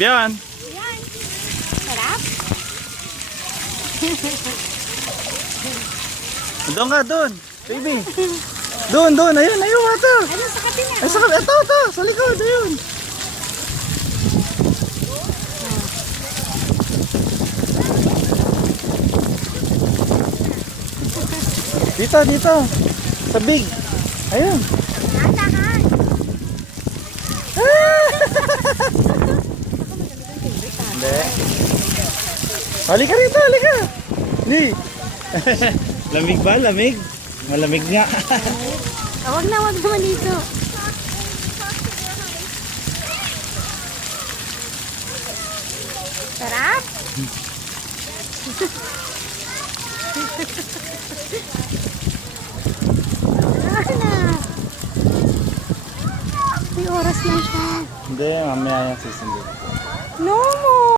Bian. Yan. Sarap. Doon ka, doon. Baby. Doon, doon. Ayun, ayun. Ito. Ano sa kabila? Ay, sa kabila. Ito. Sa likod. Ayun. Dito, dito. Sa big. Ayun. Natahan. Hindi. Halika rito, halika. Ni. Lamig ba? Lamig? Malamig nga. Wag naman dito. Sarap. Ano? May oras lang siya. Hindi, mamaya yung sisindi. No!